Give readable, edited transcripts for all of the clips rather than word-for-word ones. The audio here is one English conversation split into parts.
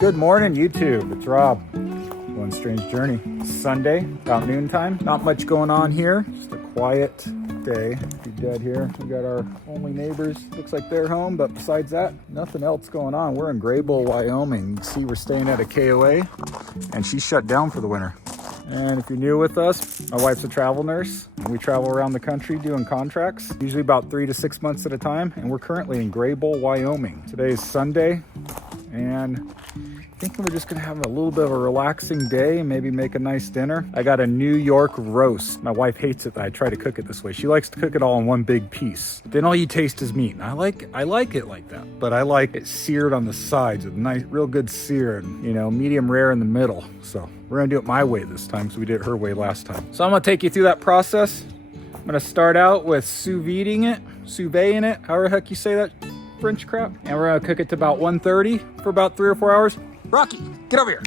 Good morning, YouTube. It's Rob. One Strange Journey. Sunday, about noontime. Not much going on here. Just a quiet day. Be dead here. We got our only neighbors. Looks like they're home, but besides that, nothing else going on. We're in Graybull, Wyoming. You can see we're staying at a KOA, and she's shut down for the winter. And if you're new with us, my wife's a travel nurse. We travel around the country doing contracts, usually about 3 to 6 months at a time. And we're currently in Graybull, Wyoming. Today is Sunday, and thinking we're just gonna have a little bit of a relaxing day and maybe make a nice dinner. I got a New York roast. My wife hates it that I try to cook it this way. She likes to cook it all in one big piece. Then all you taste is meat. And I like it like that, but I like it seared on the sides with nice, real good sear, and medium rare in the middle. So we're gonna do it my way this time, because we did it her way last time. So I'm gonna take you through that process. I'm gonna start out with sous videing it, however the heck you say that French crap. And we're gonna cook it to about 130 for about 3 or 4 hours. Rocky, get over here.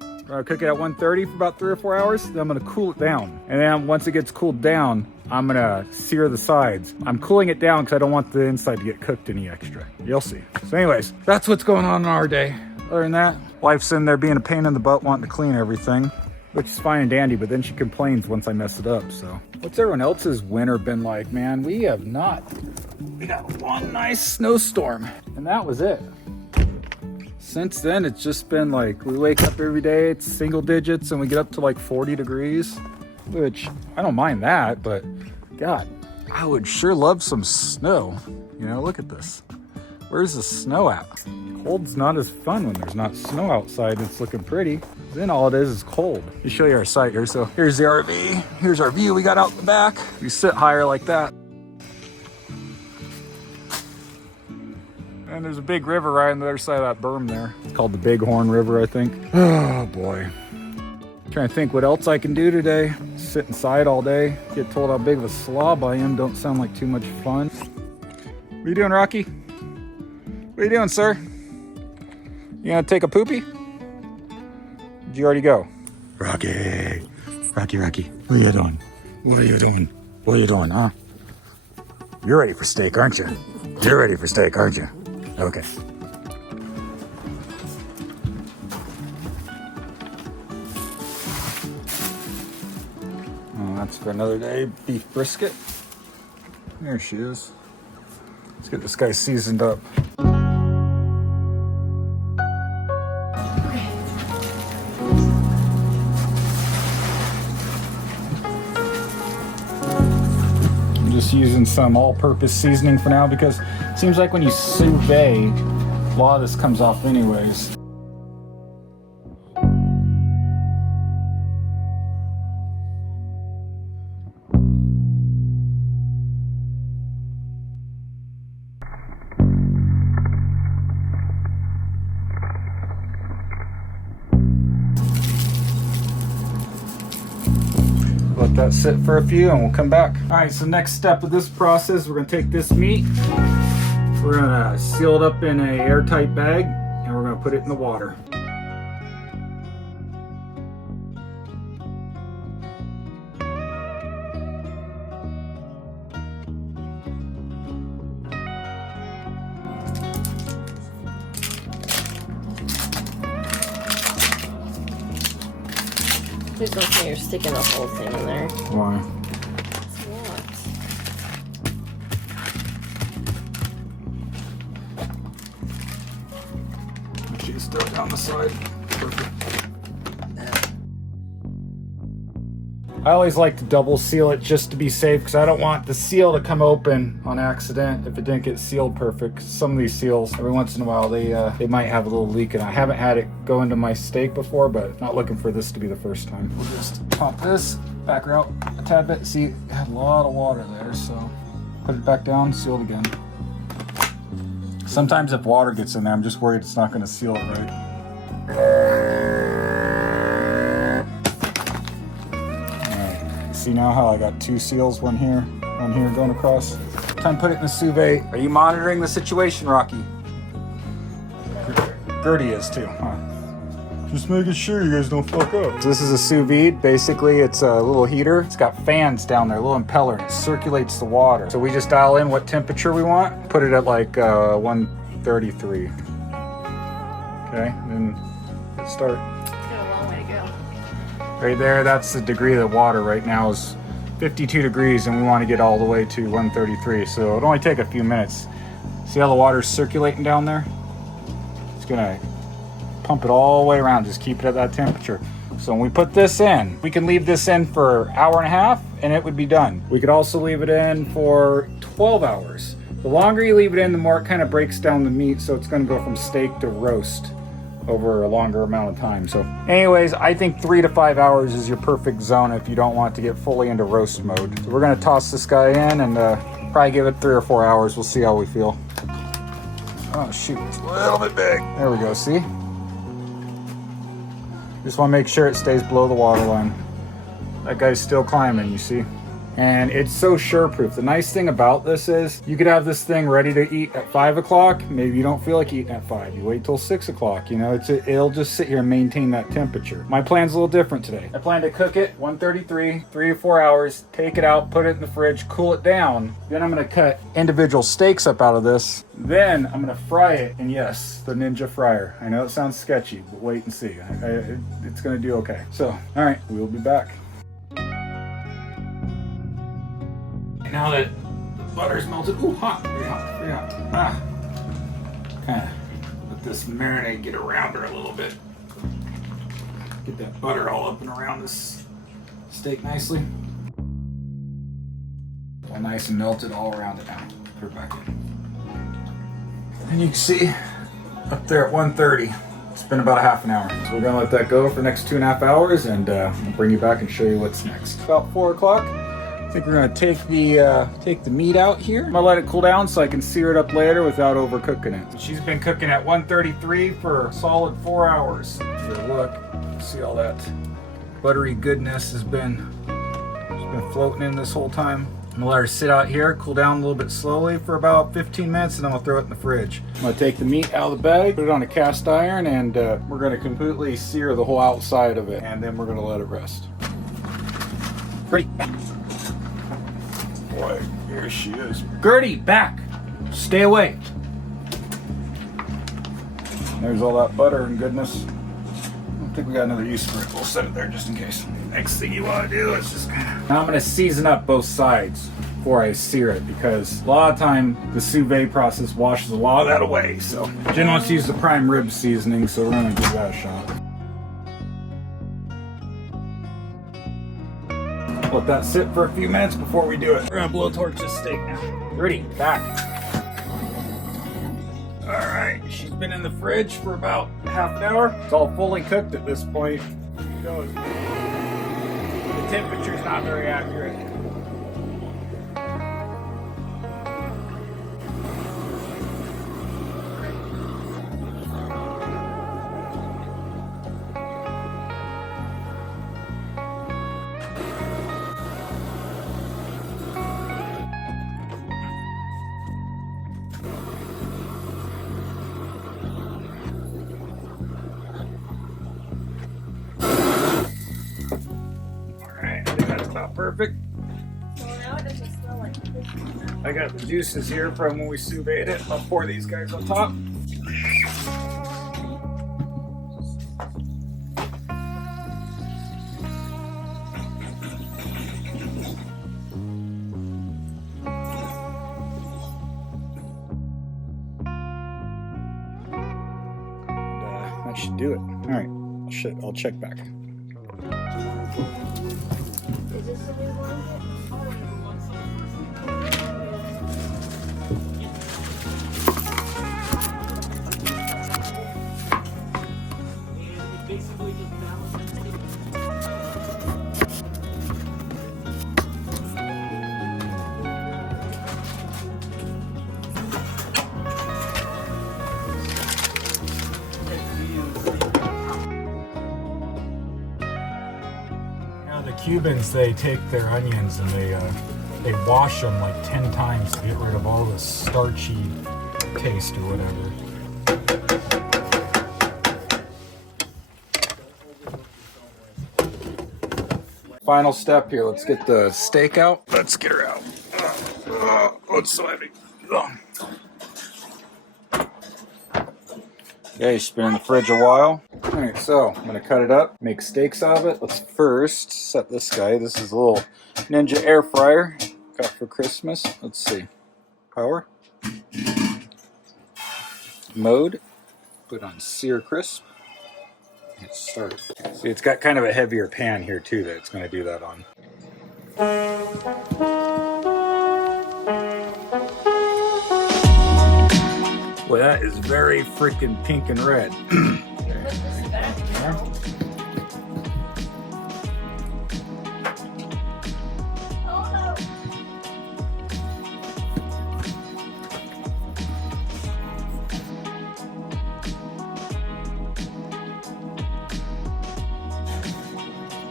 We're gonna cook it at 130 for about 3 or 4 hours. Then I'm gonna cool it down. And then once it gets cooled down, I'm gonna sear the sides. I'm cooling it down because I don't want the inside to get cooked any extra. You'll see. So anyways, that's what's going on in our day. Other than that, wife's in there being a pain in the butt wanting to clean everything, which is fine and dandy, but then she complains once I mess it up. So what's everyone else's winter been like, man? We got one nice snowstorm, and that was it. Since then, it's just been like, we wake up every day, it's single digits, and we get up to like 40 degrees, which I don't mind that, but God, I would sure love some snow. Look at this. Where's the snow at? Cold's not as fun when there's not snow outside. It's looking pretty. Then all it is cold. Let me show you our site here. So here's the RV. Here's our view we got out the back. We sit higher like that. And there's a big river right on the other side of that berm there. It's called the Bighorn River, I think. Oh boy. Trying to think what else I can do today. Sit inside all day. Get told how big of a slob I am. Don't sound like too much fun. What are you doing, Rocky? What are you doing, sir? You gonna take a poopy? Did you already go? Rocky. What are you doing? What are you doing, huh? You're ready for steak, aren't you? You're ready for steak, aren't you? Okay. Oh, that's for another day. Beef brisket. There she is. Let's get this guy seasoned up. Just using some all-purpose seasoning for now, because it seems like when you sous vide, a lot of this comes off anyways. Let that sit for a few and we'll come back. All right, so next step of this process, we're gonna take this meat, we're gonna seal it up in an airtight bag, and we're gonna put it in the water. Please don't say you're sticking the whole thing in there. Why? She's still down the side. Perfect. I always like to double seal it just to be safe, because I don't want the seal to come open on accident if it didn't get sealed perfect. Some of these seals, every once in a while, they might have a little leak, and I haven't had it go into my steak before, but not looking for this to be the first time. We'll just pop this back her out a tad bit. See, it had a lot of water there, so put it back down, seal it again. Sometimes if water gets in there, I'm just worried it's not going to seal it right. See now how I got 2 seals, one here going across. Time to put it in the sous vide. Are you monitoring the situation, Rocky? Gertie is too, huh? Just making sure you guys don't fuck up. So this is a sous vide. Basically, it's a little heater. It's got fans down there, a little impeller, and it circulates the water. So we just dial in what temperature we want, put it at like 133. Okay, then let's start. It's got a long way to go. Right there, that's the degree of the water right now is 52 degrees, and we want to get all the way to 133. So it'll only take a few minutes. See how the water's circulating down there? It's gonna pump it all the way around, just keep it at that temperature. So when we put this in, we can leave this in for an hour and a half and it would be done. We could also leave it in for 12 hours. The longer you leave it in, the more it kind of breaks down the meat, so it's gonna go from steak to roast over a longer amount of time. So anyways, I think 3 to 5 hours is your perfect zone if you don't want to get fully into roast mode. So we're gonna toss this guy in and probably give it 3 or 4 hours. We'll see how we feel. Oh shoot, it's a little bit big. There we go, see? Just want to make sure it stays below the water line. That guy's still climbing, you see? And it's so sure-proof. The nice thing about this is you could have this thing ready to eat at 5 o'clock. Maybe you don't feel like eating at 5. You wait till 6 o'clock. You know, it'll just sit here and maintain that temperature. My plan's a little different today. I plan to cook it 133, 3 to 4 hours, take it out, put it in the fridge, cool it down. Then I'm gonna cut individual steaks up out of this. Then I'm gonna fry it. And yes, the Ninja fryer. I know it sounds sketchy, but wait and see. It's gonna do okay. So, all right, we'll be back. Now that the butter's melted, ooh, hot, very hot, very hot. Ah, kind of let this marinade get around her a little bit. Get that butter all up and around this steak nicely. All nice and melted all around it now. Put her back in. And you can see up there at 130, it's been about a half an hour. So we're gonna let that go for the next 2.5 hours, and I'll bring you back and show you what's next. About 4 o'clock. I think we're gonna take the meat out here. I'm gonna let it cool down so I can sear it up later without overcooking it. She's been cooking at 133 for a solid 4 hours. Here, look, see all that buttery goodness has been floating in this whole time. I'm gonna let her sit out here, cool down a little bit slowly for about 15 minutes, and then I'll throw it in the fridge. I'm gonna take the meat out of the bag, put it on a cast iron, and we're gonna completely sear the whole outside of it, and then we're gonna let it rest. Pretty. Boy, here she is. Gertie, back! Stay away. There's all that butter and goodness. I don't think we got another use for it. We'll set it there just in case. Next thing you want to do is just kind of... Now I'm going to season up both sides before I sear it, because a lot of time the sous vide process washes a lot of that away. So Jen wants to use the prime rib seasoning, so we're going to give that a shot. Let that sit for a few minutes before we do it. We're gonna blowtorch this steak now. Ready, back. All right, she's been in the fridge for about half an hour. It's all fully cooked at this point. It goes. The temperature's not very accurate. Perfect. Well, now it doesn't smell like fish. I got the juices here from when we sous vide it. I'll pour these guys on top. And, that should do it. All right, I'll check back. Is this the new one? Cubans, they take their onions and they wash them like 10 times to get rid of all the starchy taste or whatever. Final step here. Let's get the steak out. Let's get her out. Oh, it's so heavy. Okay, it's been in the fridge a while. Alright, so I'm gonna cut it up, make steaks out of it. Let's first set this guy. This is a little Ninja air fryer. Got for Christmas. Let's see. Power. Mode. Put on sear crisp. Get started. See, it's got kind of a heavier pan here too that it's gonna do that on. Well, that is very freaking pink and red.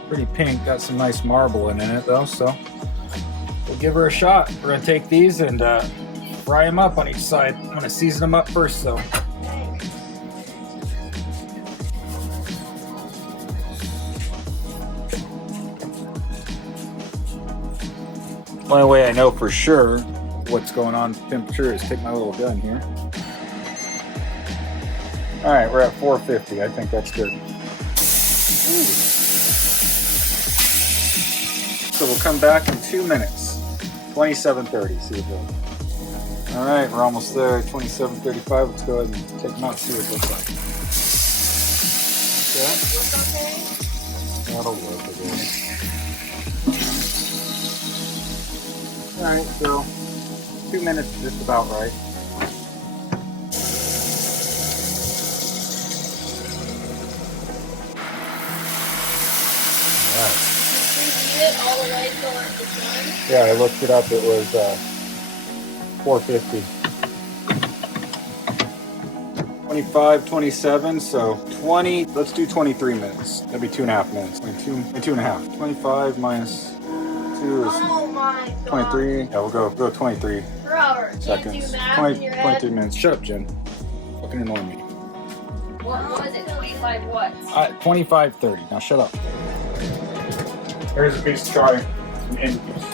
Pretty pink, got some nice marbling in it though, so we'll give her a shot. We're gonna take these and fry them up on each side. I'm gonna season them up first though. The only way I know for sure what's going on with temperature is take my little gun here. All right, we're at 450. I think that's good. Ooh. So we'll come back in 2 minutes. 27:30. See it goes. All right, we're almost there. 27:35. Let's go ahead and take them out. See what it looks like. Okay. That'll work, I guess. All right, so 2 minutes is just about right. All right. All the way till it's done? Yeah, I looked it up. It was 450. 25, 27, so 20. Let's do 23 minutes. That'd be 2.5 minutes. 2.5. 25 minus 2 is Oh my god. 23. Yeah, we'll go 23 Robert, seconds. can't do math in your head. 23 minutes. Shut up, Jen. Fucking annoy me. What was it? 25 what? 25:30. Now shut up. Here's a piece to try. Some end piece.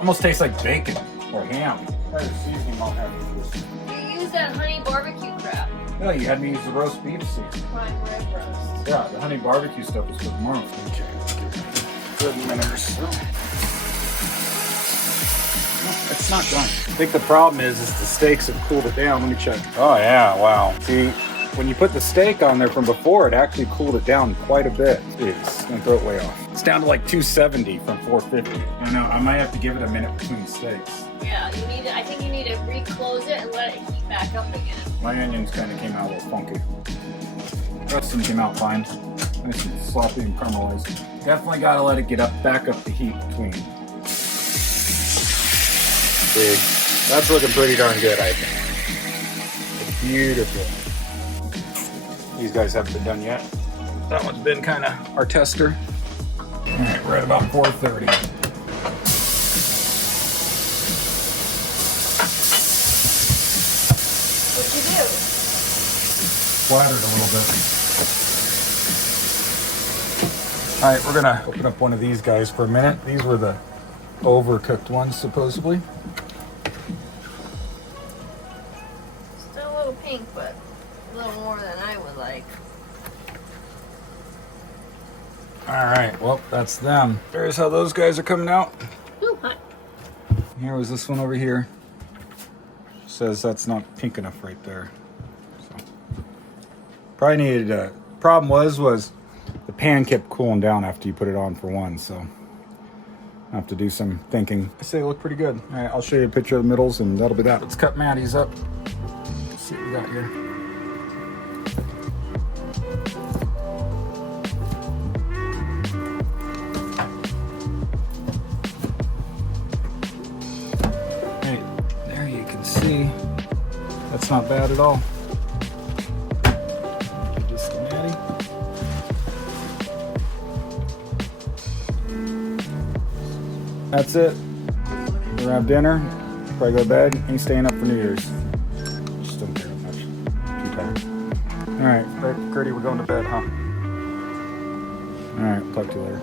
Almost tastes like bacon or ham. There's seasoning on that. You use that honey barbecue crap. No, you had me use the roast beef seasoning. Prime rib roast. Yeah, the honey barbecue stuff is for tomorrow. Okay. Good minute or so. No, it's not done. I think the problem is the steaks have cooled it down. Let me check. Oh yeah, wow. See, when you put the steak on there from before, it actually cooled it down quite a bit. It's gonna throw it way off. It's down to like 270 from 450. I know, I might have to give it a minute between steaks. Yeah, you need to, I think you need to reclose it and let it heat back up again. My onions kind of came out a little funky. The rest of them came out fine. Nice and sloppy and caramelized. Definitely gotta let it get back up the heat between. See, that's looking pretty darn good, I think. It's beautiful. These guys haven't been done yet. That one's been kind of our tester. All right, we're at about 4:30. What'd you do? Splattered a little bit. All right, we're gonna open up one of these guys for a minute. These were the overcooked ones, supposedly. Still a little pink, but a little more than I would like. All right, well, that's them. There's how those guys are coming out. Ooh, hot. Here was this one over here. Says that's not pink enough right there. So probably needed problem was the pan kept cooling down after you put it on for one, so I have to do some thinking. I say they look pretty good. All right, I'll show you a picture of the middles and that'll be that. Let's cut Maddie's up. Let's see what we got here. See, that's not bad at all. Just the Maddie. That's it. We're gonna have dinner, probably go to bed, ain't staying up for New Year's. Just don't care that much. Too tired. Alright, Gertie, we're going to bed, huh? Alright, talk to you later.